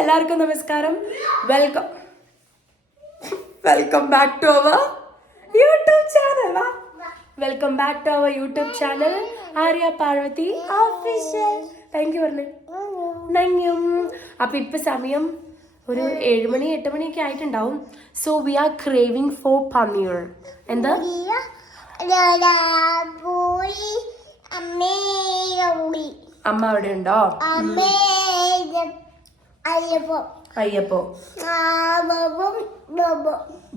എല്ലാവർക്കും നമസ്കാരം. Welcome back to our YouTube channel. Welcome back to our YouTube channel Arya Parvathy official. Thank you പറഞ്ഞു. അപ്പൊ ഇപ്പൊ സമയം ഒരു 7 മണി 8 മണിയൊക്കെ ആയിട്ടുണ്ടാവും. So we are craving for paneer. എന്താ അമ്മ അവിടെ ഉണ്ടോ? അയ്യപ്പോ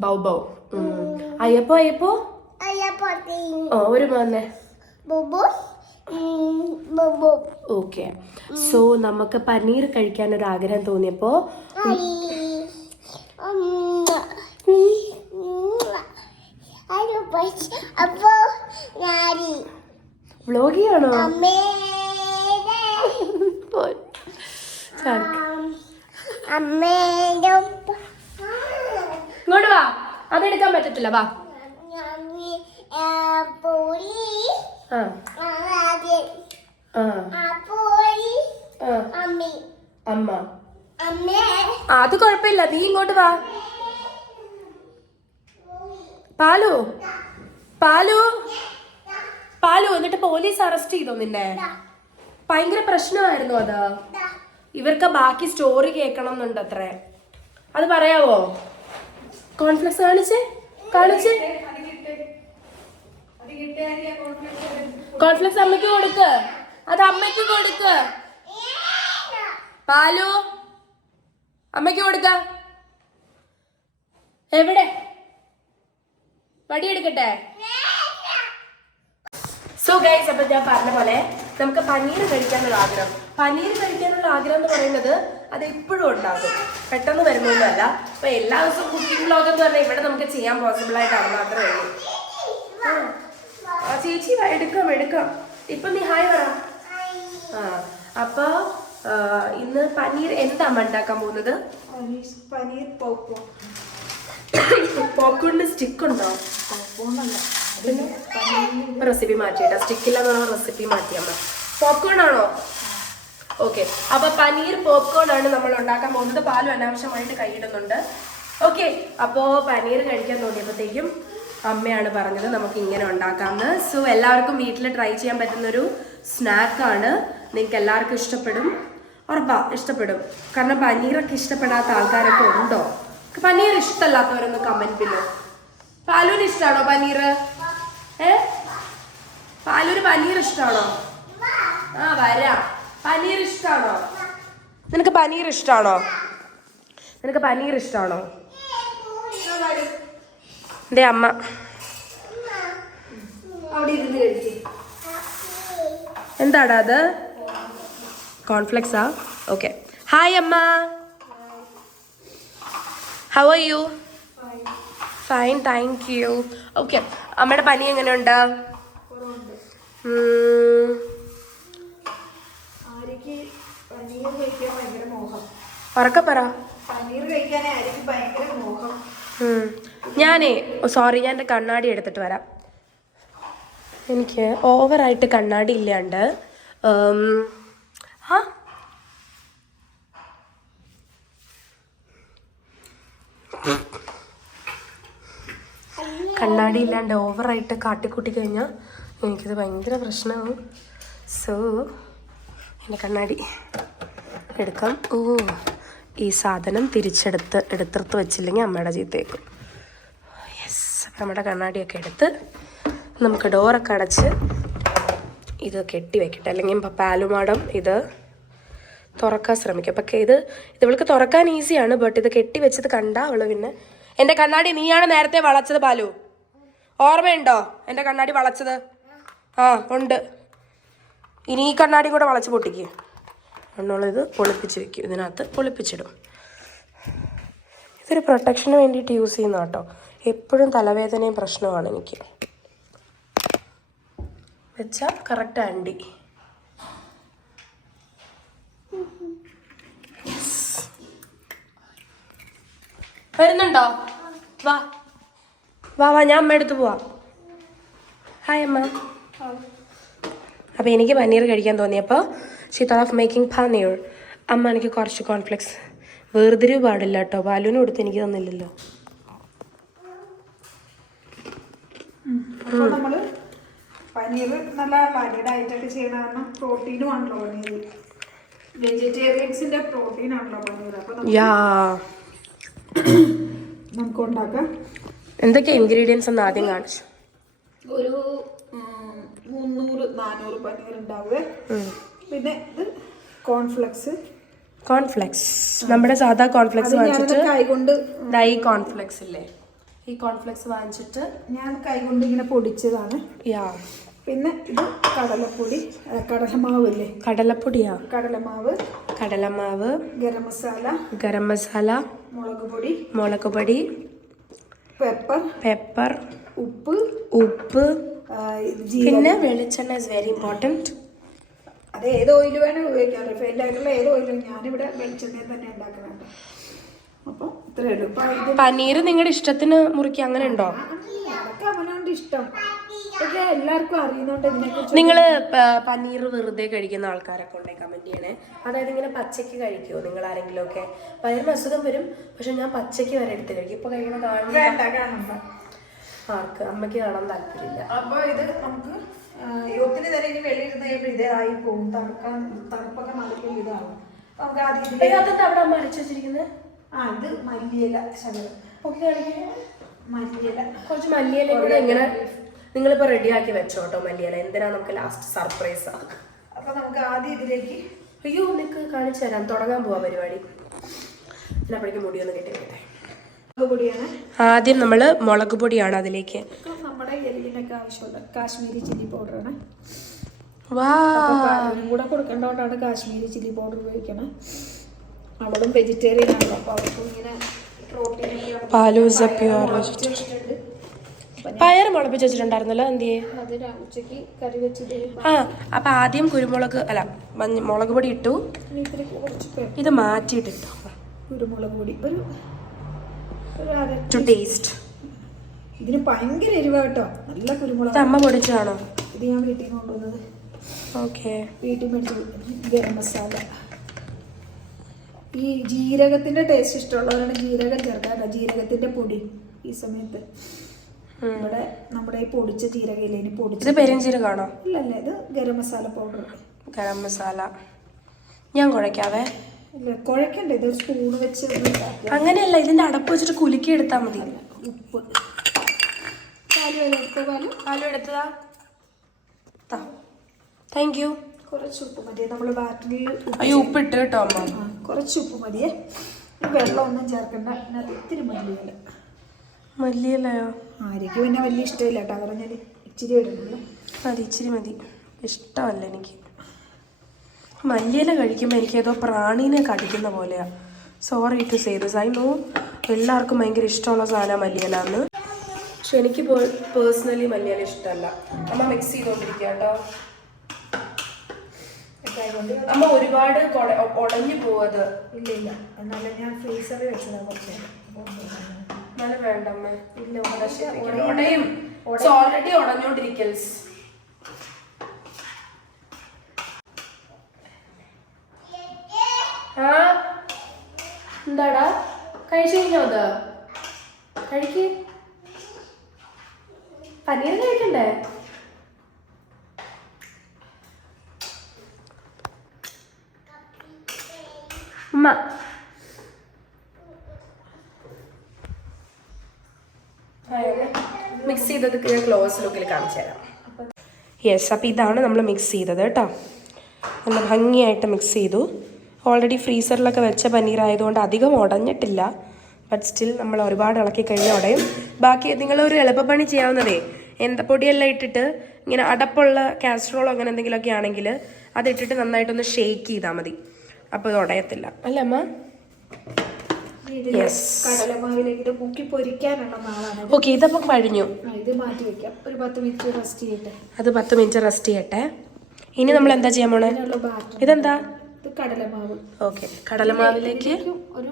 ബൗബൗ അയ്യപ്പോ ഒരു മോനെ. ഓക്കെ. സോ നമുക്ക് പനീർ കഴിക്കാൻ ഒരു ആഗ്രഹം തോന്നിയപ്പോ വ്ലോഗ് ചെയ്യണോ? ഇങ്ങോട്ട് വാ, അതെടുക്കാൻ പറ്റത്തില്ല. വാ. അമ്മ അത് കുഴപ്പമില്ല, നീ ഇങ്ങോട്ട് വാ. പാലു എന്നിട്ട് പോലീസ് അറസ്റ്റ് ചെയ്തോ നിന്നെ? ഭയങ്കര പ്രശ്നമായിരുന്നു അത്. ഇവർക്ക് ബാക്കി സ്റ്റോറി കേൾക്കണം എന്നുണ്ട് അത്രേ. അത് പറയാവോ? കോൺഫ്ലക്സ് കാണിച്ചേ. കോൺഫ്ലക്സ് അമ്മയ്ക്ക് കൊടുക്ക്. അത് അമ്മയ്ക്ക് കൊടുക്ക്. പാലു അമ്മയ്ക്ക് കൊടുക്ക. എവിടെ വടിയെടുക്കട്ടെ? സോ ഗൈസ്, അപ്പൊ ഞാൻ പറഞ്ഞ പോലെ നമുക്ക് പനീർ കഴിക്കാനുള്ള ആഗ്രഹം എന്ന് പറയുന്നത് അത് എപ്പോഴും ഉണ്ടാകും, പെട്ടെന്ന് വരുന്നൊന്നുമല്ല. അപ്പൊ എല്ലാ ദിവസവും കുക്കിംഗ് വ്ലോഗ് എന്ന് പറഞ്ഞാൽ ഇവിടെ നമുക്ക് ചെയ്യാൻ പോസിബിൾ ആയിട്ടാണ് മാത്രമേ ഉള്ളൂ. ചേച്ചി എടുക്കാം. ഇപ്പൊ നീ ഹായ് പറ. അപ്പൊ ഇന്ന് പനീർ എന്താ ഉണ്ടാക്കാൻ പോകുന്നത്? പനീർ പോപ്കോണിന് സ്റ്റിക്ക് ഉണ്ടോ? റെസിപ്പി മാറ്റിയിട്ടാ, സ്റ്റിക്കില്ലെന്നുള്ള റെസിപ്പി മാറ്റിയമ്മ. പോപ്കോൺ ആണോ? ഓക്കെ. അപ്പൊ പനീർ പോപ്കോൺ ആണ് നമ്മൾ ഉണ്ടാക്കാൻ പോകുന്നത്. പാലും അനാവശ്യമായിട്ട് കൈയിടുന്നുണ്ട്. ഓക്കെ. അപ്പോ പനീർ കഴിക്കാൻ തോന്നിയപ്പോഴത്തേക്കും അമ്മയാണ് പറഞ്ഞത് നമുക്ക് ഇങ്ങനെ ഉണ്ടാക്കാമെന്ന്. സോ എല്ലാവർക്കും വീട്ടിൽ ട്രൈ ചെയ്യാൻ പറ്റുന്നൊരു സ്നാക്കാണ്. നിങ്ങൾക്ക് എല്ലാവർക്കും ഇഷ്ടപ്പെടും, ഉറപ്പാ ഇഷ്ടപ്പെടും. കാരണം പനീറൊക്കെ ഇഷ്ടപ്പെടാത്ത ആൾക്കാരൊക്കെ ഉണ്ടോ? പനീർ ഇഷ്ടമല്ലാത്തവരൊന്ന് കമന്റില്. പാലൂന് ഇഷ്ടമാണോ പനീർ? പാലൂര് പനീർ ഇഷ്ടമാണോ? വരാം. പനീർ ഇഷ്ടമാണോ? നിനക്ക് പനീർ ഇഷ്ടമാണോ? എന്റെ അമ്മ എന്താടാ അത്? കോൺഫ്ലെക്സാ? ഓക്കെ. ഹായ് അമ്മ, how are you? Fine, thank you. Okay. അമ്മയുടെ പനി എങ്ങനെയുണ്ട്? ഉറക്കപ്പറ. ഞാനേ സോറി, ഞാൻ എൻ്റെ കണ്ണാടി എടുത്തിട്ട് വരാം. എനിക്ക് ഓവറായിട്ട് കണ്ണാടി ഇല്ലാണ്ട് കണ്ണാടി ഇല്ലാണ്ട് ഓവറായിട്ട് കാട്ടിക്കൂട്ടി കഴിഞ്ഞാൽ എനിക്കത് ഭയങ്കര പ്രശ്നമാവും. സോ എൻ്റെ കണ്ണാടി എടുക്കാം. ഈ സാധനം എടുത്തെടുത്ത് വെച്ചില്ലെങ്കിൽ അമ്മയുടെ ചീത്തയേക്കും. യെസ്. അപ്പം നമ്മുടെ കണ്ണാടിയൊക്കെ എടുത്ത് നമുക്ക് ഡോറൊക്കെ അടച്ച് ഇത് കെട്ടി വെക്കട്ടെ. അല്ലെങ്കിൽ പാലുമാടം ഇത് തുറക്കാൻ ശ്രമിക്കും. അപ്പം ഇത് ഇവൾക്ക് തുറക്കാൻ ഈസിയാണ്, ബട്ട് ഇത് കെട്ടി വെച്ചത് കണ്ടാൽ അവള് പിന്നെ. എൻ്റെ കണ്ണാടി നീയാണ് നേരത്തെ വളച്ചത് പാലു, ഓർമ്മയുണ്ടോ? എൻ്റെ കണ്ണാടി വളച്ചത് ഉണ്ട്. ഇനി ഈ കണ്ണാടി കൂടെ വളച്ച് പൊട്ടിക്കുക എന്നുള്ളത് പൊളിപ്പിച്ച് വെക്കും. ഇതിനകത്ത് പൊളിപ്പിച്ചിടും. ഇതൊരു പ്രൊട്ടക്ഷന് വേണ്ടിയിട്ട് യൂസ് ചെയ്യുന്ന കേട്ടോ. എപ്പോഴും തലവേദനയും പ്രശ്നമാണ് എനിക്ക്. വെച്ചാൽ കറക്റ്റ് ആൻറ്റി. വരുന്നുണ്ടോ? വാ, ഞാൻ അമ്മ എടുത്ത് പോവാം. ഹായ് അമ്മ. അപ്പോൾ എനിക്ക് പനീർ കഴിക്കാൻ തോന്നിയപ്പോൾ she thought of making paneer. അമ്മ എനിക്ക് കുറച്ച് കോൺഫ്ലെക്സ് വേർതിരിവ് പാടില്ല കേട്ടോ. ബാലുവിന് കൊടുത്ത് എനിക്ക് തന്നില്ലല്ലോ. അപ്പോൾ നമ്മൾ പനീർ നല്ല വാലിഡ് ആയിട്ടൊക്കെ ചെയ്യണ കാരണം പ്രോട്ടീനും ആണല്ലോ പനീർ. വെജിറ്റേറിയൻസിന്റെ പ്രോട്ടീൻ ആണല്ലോ പനീർ. അപ്പോൾ നമുക്ക് ഉണ്ടാക്കാം. എന്തൊക്കെ ഇൻഗ്രീഡിയൻസ് ഒന്ന് ആദ്യം കാണിച്ചു. ഒരു 300-400 പനീർ ഉണ്ടാവുക. പിന്നെ ഇത് കോൺഫ്ലെക്സ് നമ്മുടെ സാധാ കോൺഫ്ലെക്സ് വാങ്ങിച്ചിട്ട് ഈ കോൺഫ്ലെക്സ് ഇല്ലേ, ഈ കോൺഫ്ലെക്സ് വാങ്ങിച്ചിട്ട് ഞാൻ കൈകൊണ്ട് ഇങ്ങനെ പൊടിച്ചതാണ്. പിന്നെ ഇത് കടലപ്പൊടി, കടലമാവ് ഇല്ലേ, കടലപ്പൊടിയാ, കടലമാവ്, ഗരം മസാല, മുളക് പൊടി, പെപ്പർ, ഉപ്പ്, പിന്നെ വെളിച്ചെണ്ണ ഇസ് വെരി ഇമ്പോർട്ടൻറ്റ്. അത് ഏത് ഓയിൽ വേണം ഉപയോഗിക്കാം, റിഫൈൻഡ് ആയിട്ടുള്ള ഏത് ഓയിലും. ഞാനിവിടെ വെളിച്ചെണ്ണയിൽ തന്നെ ഉണ്ടാക്കുന്നുണ്ട്. അപ്പോൾ ഇത്രയേ ഉള്ളൂ. പനീർ നിങ്ങളുടെ ഇഷ്ടത്തിന് മുറിക്കുക, അങ്ങനെ ഉണ്ടോ? അതൊക്കെ അവനവൻ്റെ ഇഷ്ടം. ഇതൊക്കെ എല്ലാവർക്കും അറിയുന്നുണ്ട് ഇതിനെക്കുറിച്ച്. നിങ്ങൾ പനീർ വെറുതെ കഴിക്കുന്ന ആൾക്കാരൊക്കെ ഉണ്ടെങ്കിൽ കമൻറ്റ് ചെയ്യണേ. അതായത് ഇങ്ങനെ പച്ചയ്ക്ക് കഴിക്കുമോ നിങ്ങൾ ആരെങ്കിലും ഒക്കെ? പനീറിന് അസുഖം വരും, പക്ഷെ ഞാൻ പച്ചയ്ക്ക് വരെ എടുത്ത് കഴിക്കും. ഇപ്പോൾ കഴിക്കുന്ന കാണുമ്പോൾ ആർക്ക് അമ്മയ്ക്ക് കാണാൻ താല്പര്യമില്ല. അപ്പോൾ ഇത് നമുക്ക് ഒത്തിരി നേരം ഇനി വെളിയിരുന്ന് കഴിയുമ്പോൾ ഇതായി പോകും. തണുപ്പൊക്കെ മറിക്കുമ്പോൾ ഇതാവും. നമുക്ക് ആദ്യം അവിടെ അമ്മ അരച്ചു വെച്ചിരിക്കുന്നത് ഇത് മല്ലിയില, ശകലം മല്ലിയില, കുറച്ച് മല്ലിയില കൂടെ ഇങ്ങനെ നിങ്ങളിപ്പോൾ റെഡിയാക്കി വെച്ചോട്ടോ മല്ലിയില. എന്തിനാ, നമുക്ക് ലാസ്റ്റ് സർപ്രൈസ് ആണ്. അപ്പോൾ നമുക്ക് ആദ്യം ഇതിലേക്ക് നിങ്ങൾക്ക് കാണിച്ചു തരാം. തുടങ്ങാൻ പോവാ പരിപാടി. അപ്പോഴേക്കും മുടിയൊന്ന് കെട്ടിക്കട്ടെ. മുളക് പൊടിയാണ് ആദ്യം. നമ്മൾ മുളക് പൊടിയാണ് അതിലേക്ക്. നമ്മുടെ എല്ലിനൊക്കെ ആവശ്യമുള്ള കാശ്മീരി ചില്ലി പൗഡറാണ്. കൂടെ കൊടുക്കേണ്ടതുകൊണ്ടാണ് കാശ്മീരി ചില്ലി പൗഡർ ഉപയോഗിക്കണം. അവളും വെജിറ്റേറിയൻ ആണല്ലോ, അപ്പോൾ അവർക്കും ഇങ്ങനെ പ്രോട്ടീനൊക്കെ. പയർ മുളപ്പിച്ച് വെച്ചിട്ടുണ്ടായിരുന്നല്ലോ, എന്തിയെ? അത് ഉച്ചയ്ക്ക് കറി വെച്ചത്. അപ്പൊ ആദ്യം കുരുമുളക് മുളക് പൊടി ഇട്ടു. ഇത് മാറ്റിയിട്ടിട്ടോ കുരുമുളക് പൊടി ടു ടേസ്റ്റ്. ഇതിന് ഭയങ്കര എരിവ കേട്ടോ, നല്ല കുരുമുളക്. അമ്മ പൊടിച്ചതാണോ? ഇത് ഞാൻ വീട്ടിൽ നിന്ന് കൊണ്ടുവന്നത്. ഓക്കെ, വീട്ടിൽ മേടിച്ചു. ഗരം മസാല, ഈ ജീരകത്തിന്റെ ടേസ്റ്റ് ഇഷ്ടമുള്ളവരാണ് ജീരകം ചേർക്കാറില്ല. ജീരകത്തിന്റെ പൊടി ഈ സമയത്ത് ഇവിടെ നമ്മുടെ ഈ പൊടിച്ച ജീരകയില്ലേ, ഇനി പൊടിച്ച പെരുംജീരകമാണോ? ഇല്ലല്ല, ഇത് ഗരം മസാല പൗഡർ. ഗരം മസാല ഞാൻ കുഴക്കാവേ. ഇല്ല, കുഴക്കണ്ട, ഇത് സ്പൂൺ വെച്ച് അങ്ങനെയല്ല, ഇതിന്റെ അടപ്പ് വെച്ചിട്ട് കുലുക്കി എടുത്താൽ മതി. ഉപ്പ്, പാലും എടുത്തതാ. Thank you. കുറച്ച് ഉപ്പ് മതിയെ, നമ്മൾ ബാറ്ററിൽ ഉപ്പിട്ട് കേട്ടോ അമ്മ. കുറച്ച് ഉപ്പ് മതിയേ, വെള്ളമൊന്നും ചേർക്കണ്ട. അതിനകത്ത് ഇത്തിരി മല്ലിയിലയോ? ആയിരിക്കും പിന്നെ വലിയ ഇഷ്ടമില്ല കേട്ടോ, കാരണം ഞാൻ ഇച്ചിരി ഇടുന്നുള്ളൂ. മതി, ഇച്ചിരി മതി, ഇഷ്ടമല്ല എനിക്ക് മല്ലിയില കഴിക്കുമ്പോൾ എനിക്ക് ഏതോ പ്രാണീനെ കടിക്കുന്ന പോലെയാണ്. Sorry to say this, I know എല്ലാവർക്കും ഭയങ്കര ഇഷ്ടമുള്ള സാധനം മല്ലിയില എന്ന്, പക്ഷെ എനിക്ക് പേഴ്സണലി മല്ലിയില ഇഷ്ടമല്ല. അമ്മ മിക്സ് ചെയ്തുകൊണ്ടിരിക്കുക കേട്ടോ. അമ്മ ഒരുപാട് ഉടഞ്ഞു പോവത്. ഇല്ല, എന്നാലും ഞാൻ ഫ്രീസറിൽ വെച്ചതാണ് കുറച്ച്. എന്നാലും വേണ്ട അമ്മ, ഇല്ല ഉടയും, ഓൾറെഡി ഉടഞ്ഞോണ്ടിരിക്കൽസ്. എന്താടാ കഴിച്ചു കഴിഞ്ഞോ? അത് കഴിക്ക്, പനീർ കഴിക്കണ്ടേ? ഉമ്മ മിക്സ് ചെയ്തത് ക്ലോസ് ലുക്കിൽ കാണിച്ചു തരാം. യെസ്, അപ്പോൾ ഇതാണ് നമ്മൾ മിക്സ് ചെയ്തത് കേട്ടോ. നല്ല ഭംഗിയായിട്ട് മിക്സ് ചെയ്തു. ഓൾറെഡി ഫ്രീസറിലൊക്കെ വെച്ച പനീർ ആയതുകൊണ്ട് അധികം ഉടഞ്ഞിട്ടില്ല. ബട്ട് സ്റ്റിൽ നമ്മൾ ഒരുപാട് ഇളക്കി കഴിഞ്ഞാൽ ഉടയും. ബാക്കി നിങ്ങളൊരു എളുപ്പപ്പണി ചെയ്യാവുന്നതേ, പൊടിയെല്ലാം ഇട്ടിട്ട് ഇങ്ങനെ അടപ്പുള്ള കാസ്ട്രോളോ അങ്ങനെ എന്തെങ്കിലുമൊക്കെ ആണെങ്കിൽ അതിട്ടിട്ട് നന്നായിട്ടൊന്ന് ഷേക്ക് ചെയ്താൽ മതി. അപ്പോൾ ഇത് ഉടയത്തില്ല അല്ലേ അമ്മ? കടലമാവിലേക്ക് മുക്കി പൊരിക്കാനുള്ള മാവാണ്. ഓക്കെ, ഇതപ്പം കഴിഞ്ഞു. ഇത് മാറ്റി വെക്കാം, ഒരു 10 മിനിറ്റ് റെസ്റ്റ് ചെയ്യട്ടെ. അത് 10 മിനിറ്റ് റെസ്റ്റ് ചെയ്യട്ടെ. ഇനി നമ്മൾ എന്താ ചെയ്യാൻ പോണേ? ഇതെന്താ? കടലമാവ്. ഓക്കെ, കടലമാവിലേക്ക് ഒരു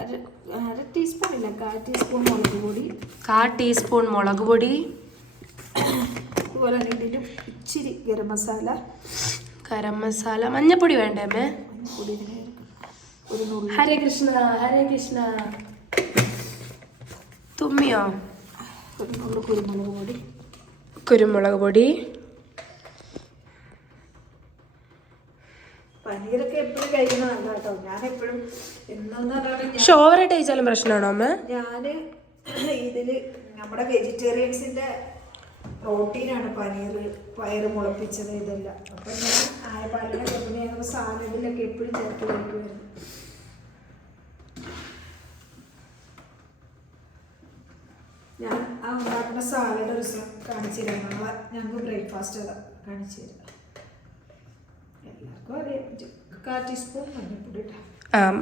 അര ടീസ്പൂൺ ഇല്ല, 1/4 ടീസ്പൂൺ മുളക് പൊടി. 1/4 ടീസ്പൂൺ മുളക് പൊടി. അതുപോലെ ഇതിലും ഇച്ചിരി ഗരം മസാല. മഞ്ഞപ്പൊടി വേണ്ടേ അമ്മേ? മഞ്ഞപ്പൊടി ഒരു ഒരു നുള്ളി. ഹരേ കൃഷ്ണ ഹരേ കൃഷ്ണ. തുമ്മിയോ? ഒരു നുള്ളി കുരുമുളക് പൊടി. കുരുമുളക് പൊടി. പനീറൊക്കെ എപ്പോഴും കഴിക്കുന്നതല്ല കേട്ടോ. ഞാൻ എപ്പോഴും എന്നു പക്ഷെ ഓവറായിട്ട് കഴിച്ചാലും പ്രശ്നമാണോ അമ്മ? ഞാന് ഇതില് നമ്മുടെ വെജിറ്റേറിയൻസിന്റെ പ്രോട്ടീനാണ് പനീർ, പയറ് മുളപ്പിച്ചത് ഇതെല്ലാം. അപ്പൊ ഞാൻ ആയപ്പാലിനെ ഗർഭിണിയാകുമ്പോൾ സാലഡിലൊക്കെ എപ്പോഴും ചേർത്ത് കഴിക്കുമായിരുന്നു. ഞാൻ ആ ഉണ്ടാക്കുന്ന സാലഡ് ഒരു ദിവസം കാണിച്ചു തരാം. ഞങ്ങൾക്ക് ബ്രേക്ക്ഫാസ്റ്റ് കാണിച്ചു തരാം. എല്ലാവർക്കും അറിയാം. 1/4 ടീസ്പൂൺ മഞ്ഞൾപ്പൊടി ഇട്ടാൽ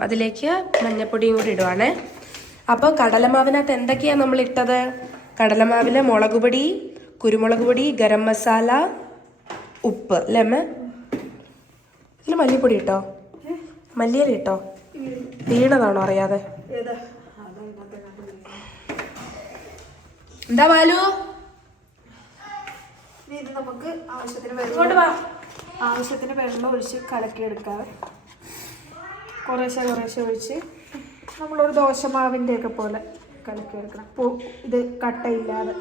അതിലേക്ക് മഞ്ഞപ്പൊടിയും കൂടി ഇടുവാണേ. അപ്പോൾ കടലമാവിനകത്ത് എന്തൊക്കെയാണ് നമ്മൾ ഇട്ടത്? കടലമാവിൽ മുളക് പൊടി, കുരുമുളക് പൊടി, ഗരം മസാല, ഉപ്പ് അല്ലേ അമ്മ? ഇതിൽ മല്ലിപ്പൊടി ഇട്ടോ? മല്ലിയില ഇട്ടോ? വീണതാണോ അറിയാതെ? എന്താ ബാലു? ഇത് നമുക്ക് ആവശ്യത്തിന് വെള്ളം ഒഴിച്ച് കലക്കിയെടുക്കാതെ കുറേശ്ശെ ഒഴിച്ച് നമ്മളൊരു ദോശമാവിൻ്റെ ഒക്കെ പോലെ കലക്കിയെടുക്കണം. ഇത് കട്ടയില്ലാതെ.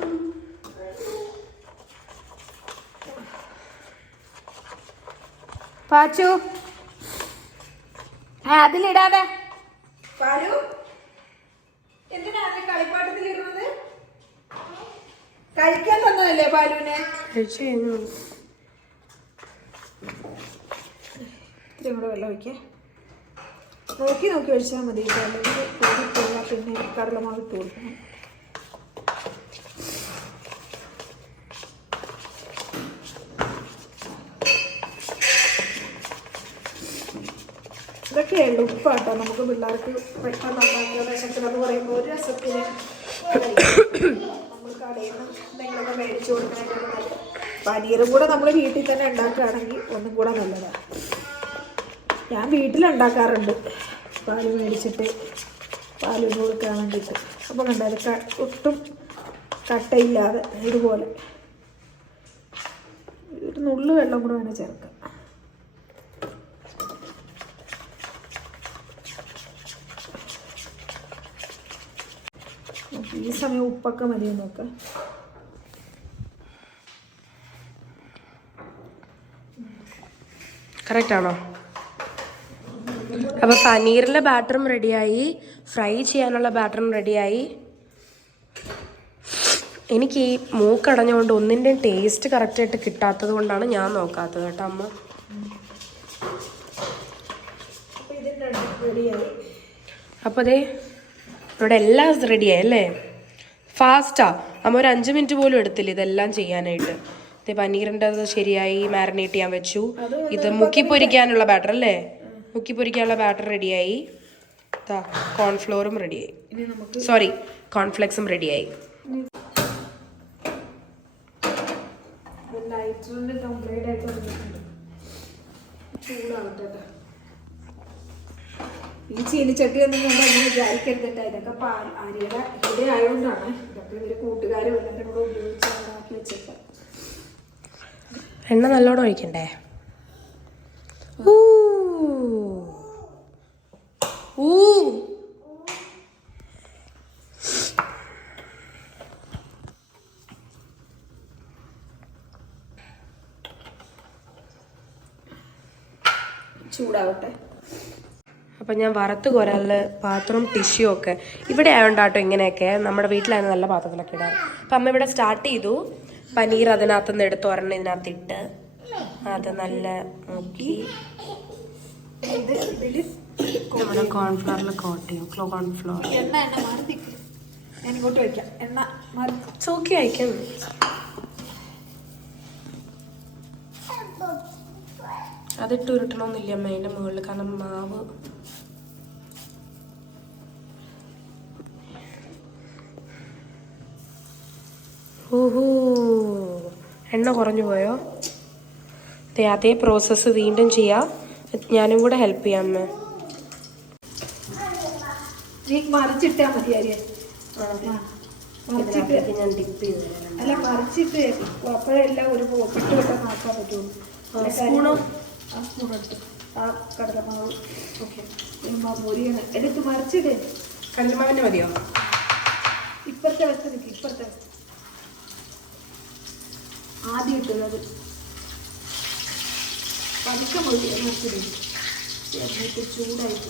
പാച്ചു അതിലിടാതെ. പാലു എന്തിനാണ് കളിപ്പാട്ടത്തിലിടുന്നത്? കഴിക്കാൻ തന്നതല്ലേ പാലുവിനെ? ഇത്രയും കൂടെ വെള്ളം ഒഴിക്കേ. നോക്കി ഒഴിച്ചാൽ മതി. അല്ലെങ്കിൽ പിന്നെ കടലമാവ് ഇട്ട് കൊടുക്കണം. ഇതൊക്കെയുള്ളൂ ഉപ്പാട്ടോ. നമുക്ക് പിള്ളേർക്ക് പെട്ടെന്ന് ഉണ്ടാക്കിയ വിശപ്പിനെന്ന് പറയുമ്പോൾ ഒരു രസത്തിന് നമ്മൾ കടയിൽ നിന്ന് എന്തെങ്കിലുമൊക്കെ മേടിച്ചു കൊടുക്കണേക്കാൾ നല്ല. പനീറും കൂടെ നമ്മൾ വീട്ടിൽ തന്നെ ഉണ്ടാക്കുകയാണെങ്കിൽ ഒന്നും കൂടെ നല്ലതാണ്. ഞാൻ വീട്ടിലുണ്ടാക്കാറുണ്ട്. പാല് മേടിച്ചിട്ട് പാലിന് കൊടുക്കാൻ വേണ്ടിയിട്ട്. അപ്പോൾ കണ്ടത് ഒട്ടും കട്ടയില്ലാതെ ഇതുപോലെ ഒരു നുള്ളു വെള്ളം കൂടെ വേണം ചേർക്കാം. ഈ സമയം ഉപ്പൊക്കെ മതിയോ നോക്കാം. കറക്റ്റ് ആണോ? അപ്പോൾ പനീറിലെ ബാറ്ററും റെഡിയായി, ഫ്രൈ ചെയ്യാനുള്ള ബാറ്ററും റെഡിയായി. എനിക്ക് ഈ മൂക്കടഞ്ഞുകൊണ്ട് ഒന്നിൻ്റെയും ടേസ്റ്റ് കറക്റ്റായിട്ട് കിട്ടാത്തത് കൊണ്ടാണ് ഞാൻ നോക്കാത്തത് കേട്ടോ അമ്മ. അപ്പോൾ അതെ ഇവിടെ എല്ലാം റെഡിയായി അല്ലേ? ഫാസ്റ്റാ അമ്മ. ഒരു 5 മിനിറ്റ് പോലും എടുത്തില്ല ഇതെല്ലാം ചെയ്യാനായിട്ട്. ഇത് പനീറിൻ്റെ അത് ശരിയായി, മാരിനേറ്റ് ചെയ്യാൻ വെച്ചു. ഇത് മുക്കിപ്പൊരിക്കാനുള്ള ബാറ്റർ അല്ലേ? മുക്കിപ്പൊരിക്കാനുള്ള ബാറ്റർ റെഡിയായി. കോൺഫ്ലോറും റെഡിയായി. സോറി, കോൺഫ്ലെക്സും റെഡിയായി. ഈ ചീനിച്ചട്ടി ഒന്നും കൊണ്ട് അങ്ങനെ വിചാരിക്കരുതിട്ട്. ഇതൊക്കെ അരിയുടെ ഇവിടെ ആയതുകൊണ്ടാണ്. ഇതൊക്കെ ഇവര് കൂട്ടുകാരും എല്ലാവരും കൂടെ ഉപയോഗിച്ച് ഉണ്ടാക്കി വെച്ചേക്കാം. എണ്ണ നല്ലോണം ഒഴിക്കണ്ടേ? ചൂടാവട്ടെ. അപ്പം ഞാൻ വറുത്ത് കോരാനുള്ള പാത്രവും ടിഷ്യൂ ഒക്കെ ഇവിടെ ആയതുകൊണ്ടാട്ടോ ഇങ്ങനെയൊക്കെ. നമ്മുടെ വീട്ടിലായിരുന്നു നല്ല പാത്രത്തിലൊക്കെ ഇടാറ്. അപ്പം അമ്മ ഇവിടെ സ്റ്റാർട്ട് ചെയ്തു. പനീർ അതിനകത്തുനിന്ന് എടുത്ത് ഒരെണ്ണം ഇതിനകത്തിട്ട് അത് നല്ല മുക്കി നമ്മുടെ കോൺഫ്ലവറിൽ കോട്ട് ചെയ്യും. കോൺഫ്ലവർ ഞാനിങ്ങോട്ട് വയ്ക്കാം. എണ്ണ ചോക്കി അയക്കാം. അതിട്ട് ഉരുട്ടണമെന്നില്ല അമ്മ അതിൻ്റെ മുകളിൽ, കാരണം മാവ് ഓഹോ എണ്ണ കുറഞ്ഞു പോയോ? അതേ പ്രോസസ്സ് വീണ്ടും ചെയ്യാം. ഞാനും കൂടെ ഹെൽപ്പ് ചെയ്യാം അമ്മ. മറിച്ചിട്ടാ മതി അരിയാൻ. ഞാൻ ഡിപ്പ് ചെയ്ത് അല്ല മറിച്ചിട്ട് അപ്പോഴെല്ലാം ഒരു പോക്കിട്ട് വിട്ടാൽ നോക്കാൻ പറ്റുള്ളൂ. സ്പൂണോ? ആ സ്പൂൺ എടുത്തു. ആ കടലമാവ്. ഓക്കെ, മുരിയാണ് എടുത്ത് മറിച്ചിട്. കടലമാവിൻ്റെ മതിയോ? ഇപ്പുറത്തെ വശത്ത് നിൽക്കും, ഇപ്പുറത്തെ വശത്ത് ആദ്യം ഇട്ടത് പതുക്കെ മറിച്ചിട്. എന്നിട്ട് ചൂടായിട്ട്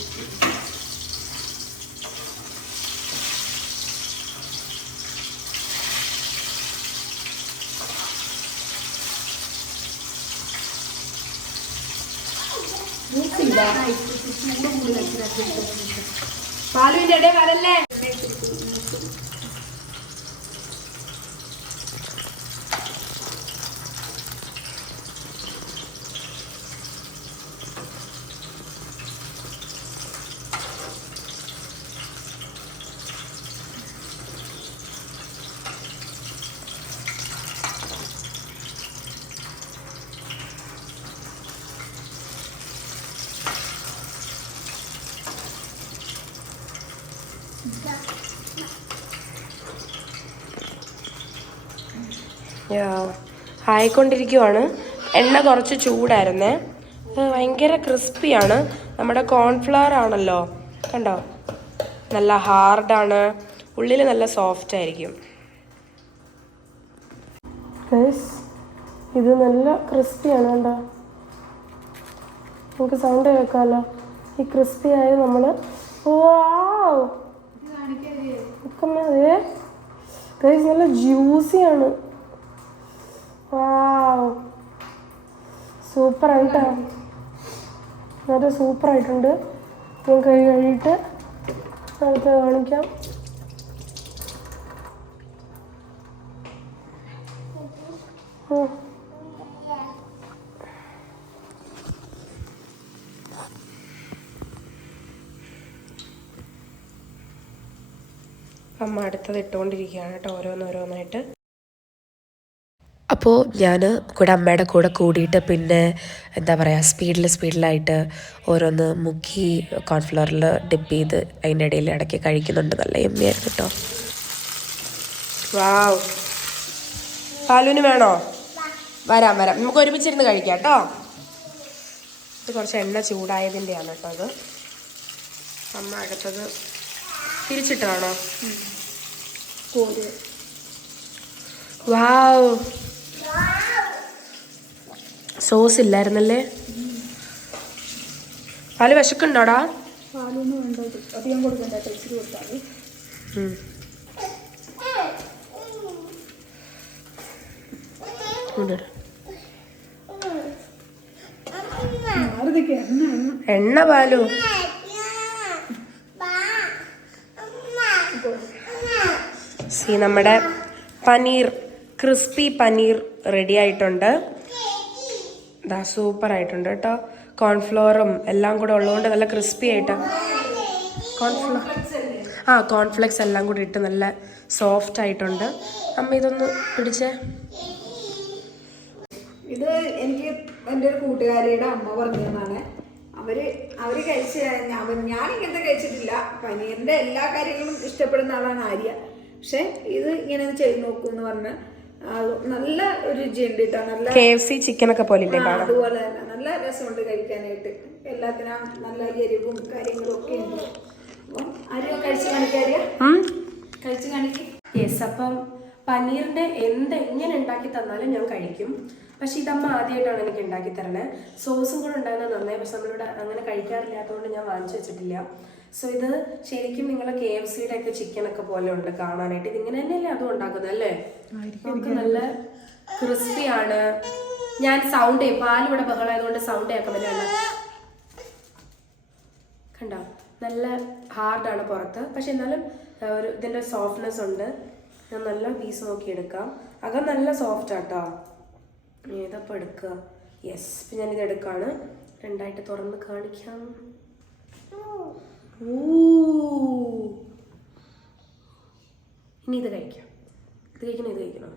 പാലുവിന്റെ ഇടയിൽ വരല്ലേ. ആയിക്കൊണ്ടിരിക്കുവാണ്. എണ്ണ കുറച്ച് ചൂടായിരുന്നേ. ഭയങ്കര ക്രിസ്പിയാണ്. നമ്മുടെ കോൺഫ്ലവർ ആണല്ലോ, കണ്ടോ, നല്ല ഹാർഡാണ്, ഉള്ളിൽ നല്ല സോഫ്റ്റ് ആയിരിക്കും. ഇത് നല്ല ക്രിസ്പിയാണ്, കണ്ടോ, നമുക്ക് സൗണ്ട് കേൾക്കാമല്ലോ. ഈ ക്രിസ്പി ആയി നമ്മൾ നല്ല ജ്യൂസിയാണ്. സൂപ്പറായിട്ടാ, നല്ല സൂപ്പറായിട്ടുണ്ട്. ഞാൻ കഴിയിട്ട് അടുത്ത് കാണിക്കാം. അമ്മ അടുത്തത് ഇട്ടുകൊണ്ടിരിക്കുകയാണ് കേട്ടോ, ഓരോന്നോരോന്നായിട്ട്. അപ്പോൾ ഞാൻ കൂടെ അമ്മയുടെ കൂടെ കൂടിയിട്ട് പിന്നെ എന്താ പറയുക, സ്പീഡിലായിട്ട് ഓരോന്ന് മുക്കി കോൺഫ്ലവറിൽ ഡിപ്പ് ചെയ്ത് അതിൻ്റെ ഇടയിൽ ഇടയ്ക്ക് കഴിക്കുന്നുണ്ട്. നല്ല എമ്മയായിരുന്നു കേട്ടോ. വാവ്, പാലുവിന് വേണോ? വരാം, നമുക്ക് ഒരുമിച്ചിരുന്ന് കഴിക്കാം കേട്ടോ. ഇത് കുറച്ച് എണ്ണ ചൂടായതിൻ്റെയാണ് കേട്ടോ അത്. അമ്മ അടുത്തത് തിരിച്ചിട്ടാണോ? വാവ്, സോസ് ഇല്ലായിരുന്നല്ലേ? പാല് വിശക്കുണ്ടോടാ? പാലൊന്നും വേണ്ടത് അധികം കൊടുക്കണ്ട, ഇച്ചിരി കൊടുത്താൽ. എണ്ണ പാലു. നമ്മുടെ പനീർ, ക്രിസ്പി പനീർ റെഡി ആയിട്ടുണ്ട്. ഇതാ സൂപ്പറായിട്ടുണ്ട് കേട്ടോ. കോൺഫ്ലവറും എല്ലാം കൂടെ ഉള്ളതുകൊണ്ട് നല്ല ക്രിസ്പി ആയിട്ട്. കോൺഫ്ലെക്സ് എല്ലാം കൂടി ഇട്ട് നല്ല സോഫ്റ്റ് ആയിട്ടുണ്ട്. അമ്മ ഇതൊന്ന് പിടിച്ചേ. ഇത് എനിക്ക് എൻ്റെ ഒരു കൂട്ടുകാരിയുടെ അമ്മ പറഞ്ഞതാണ്. അവര് കഴിച്ച് ഞാൻ ഇങ്ങനത്തെ കഴിച്ചിട്ടില്ല. പനീറിൻ്റെ എല്ലാ കാര്യങ്ങളും ഇഷ്ടപ്പെടുന്ന ആളാണ് ആര്യ. പക്ഷെ ഇത് ഇങ്ങനെ ചെയ്ത് നോക്കൂ എന്ന് പറഞ്ഞ് നല്ല രുചിയുണ്ട് കേട്ടോ. നല്ല KFC ചിക്കനൊക്കെ പോലെ അതുപോലെ തന്നെ നല്ല രസമുണ്ട് കഴിക്കാനായിട്ട്. എല്ലാത്തിനും നല്ല എരിവും കാര്യങ്ങളും ഒക്കെ ഉണ്ട്. അപ്പം ആര്യ കഴിച്ച് കാണിക്കാരിയ കഴിച്ച് കാണിക്കും. യെസ്, അപ്പം പനീറിൻ്റെ എങ്ങനെ ഉണ്ടാക്കി തന്നാലും ഞാൻ കഴിക്കും. പക്ഷെ ഇതമ്മ ആദ്യമായിട്ടാണ് എനിക്ക് ഉണ്ടാക്കി തരണേ. സോസും കൂടെ ഉണ്ടായിരുന്നത് നന്നായി. പക്ഷെ നമ്മളിവിടെ അങ്ങനെ കഴിക്കാറില്ലാത്തതുകൊണ്ട് ഞാൻ വാങ്ങിച്ചു വെച്ചിട്ടില്ല. സോ ഇത് ശരിക്കും നിങ്ങൾ KFCയുടെ ഒക്കെ ചിക്കനൊക്കെ പോലെ ഉണ്ട് കാണാനായിട്ട്. ഇതിങ്ങനെ തന്നെയല്ലേ അതും ഉണ്ടാക്കുന്നത് അല്ലേ? നമുക്ക് നല്ല ക്രിസ്പിയാണ്. ഞാൻ സൗണ്ട് ചെയ്യും, പാലിവിടെ ബഹളായതുകൊണ്ട് സൗണ്ട് കേൾക്കാൻ പറ്റില്ല. കണ്ടോ, നല്ല ഹാർഡാണ് പുറത്ത്, പക്ഷെ എന്നാലും ഒരു ഇതിൻ്റെ സോഫ്റ്റ്നെസ് ഉണ്ട്. ഞാൻ നല്ല പീസ് നോക്കി എടുക്കാം. അകം നല്ല സോഫ്റ്റ് ആട്ടോ. ഏതപ്പോൾ എടുക്കുക? യെസ്, ഇപ്പം ഞാനിത് എടുക്കുകയാണ്. രണ്ടായിട്ട് തുറന്ന് കാണിക്കാം. ഇനി ഇത് കഴിക്കാം. ഇത് കഴിക്കണം.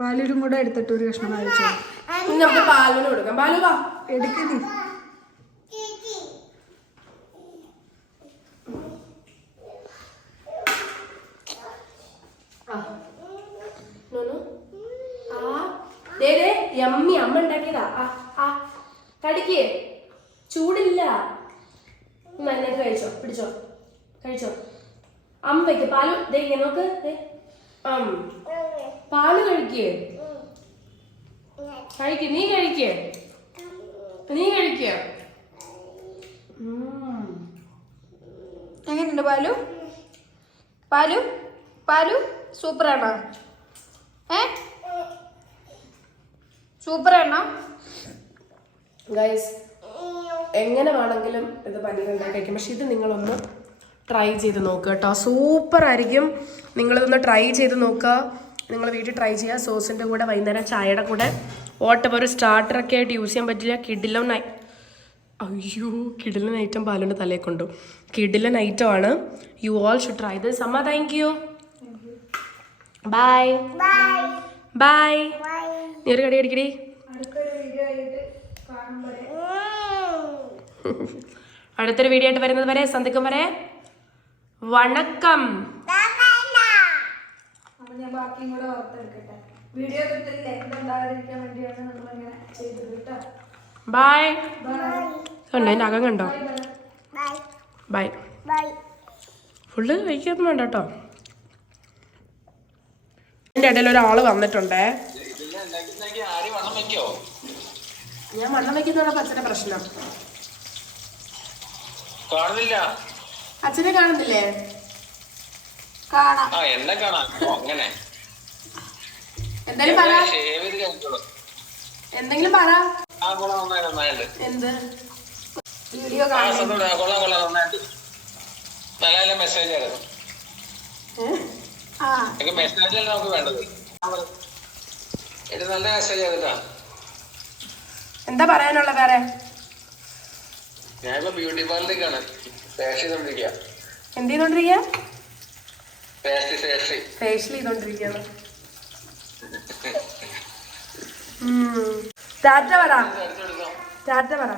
പാലും കൂടെ എടുത്തിട്ട് ഒരു കഷ്ണം കഴിച്ചോ. ഇനി നമുക്ക് പാലുവിന് കൊടുക്കാം. പാലു വാ എടുക്കുന്നി. യമ്മി അമ്മ ഉണ്ടാക്കിയതാ. കടിക്കേ, ചൂടില്ല. നന്നായിട്ട് കഴിച്ചോ, പിടിച്ചോ, കഴിച്ചോ. അമ്മ വയ്ക്ക പാല്. ദേ ഇങ്ങനെ നോക്ക്. പാല് കഴിക്കേ, കഴിക്ക. നീ കഴിക്കേ, നീ കഴിക്ക. എങ്ങനെയുണ്ട് പാലു? പാലു പാലു സൂപ്പറാണോ? സൂപ്പറാണോ ഗൈസ്? എങ്ങനെ വേണമെങ്കിലും ഇത് പനീർ ഉണ്ടാക്കി കഴിക്കും. പക്ഷെ ഇത് നിങ്ങളൊന്ന് ട്രൈ ചെയ്ത് നോക്കുക കേട്ടോ. സൂപ്പർ ആയിരിക്കും. നിങ്ങളിതൊന്ന് ട്രൈ ചെയ്ത് നോക്കുക. നിങ്ങൾ വീട്ടിൽ ട്രൈ ചെയ്യുക. സോസിൻ്റെ കൂടെ വൈകുന്നേരം ചായയുടെ കൂടെ ഒരു സ്റ്റാർട്ടറൊക്കെ ആയിട്ട് യൂസ് ചെയ്യാൻ പറ്റില്ല. കിടിലൻ ഐറ്റം പാലുണ്ട് തലയെ കൊണ്ടു. കിടിലൻ ഐറ്റം ആണ്. You all should try this. അമ്മ താങ്ക് യു. Bye bye. നീ ഒരു കടി അടിക്കടി. അടുത്തൊരു വീഡിയോ ആയിട്ട് വരുന്നത് വരെ, സന്ധിക്കും വരെ വണക്കം. ഞാൻ ബാക്കിയും കൂടെ ഓർത്തെടുക്കട്ടെ. വീഡിയോ ഉണ്ടാകാതിരിക്കാൻ വേണ്ടിയാണ് നമ്മളിങ്ങനെ ചെയ്തത് കേട്ടോ. ബൈ. കണ്ടോ എൻ്റെ അകം കണ്ടോ? ബൈ. ഫുള്ള് കഴിക്കൊന്നും വേണ്ട കേട്ടോ. എൻ്റെ ഇടയിൽ ഒരാള് വന്നിട്ടുണ്ടേ. ഞാൻ വണ്ണം വെക്കുന്നതാണ് അച്ഛന്റെ പ്രശ്നം. അച്ഛനെ കാണുന്നില്ലേ? കാണാം. എന്തായാലും പറ, എന്തെങ്കിലും പറ. എന്ത് വീഡിയോ കാണാം. മെസ്സേജ് നമുക്ക് വേണ്ടത്. നല്ല മെസ്സേജ് ചെയ്തിട്ടാ. എന്താ പറയാനുള്ള വേറെ? ഞാനിപ്പോ ബ്യൂട്ടി പാർലറിലേക്കാണ്. ഫേഷ്യൽ ചെയ്തോണ്ടിരിക്കുക. എന്ത് ചെയ്തോണ്ടിരിക്കുക? ഫേഷ്യൽ ചെയ്തോണ്ടിരിക്കുകയാണ്. ടാറ്റ പറ.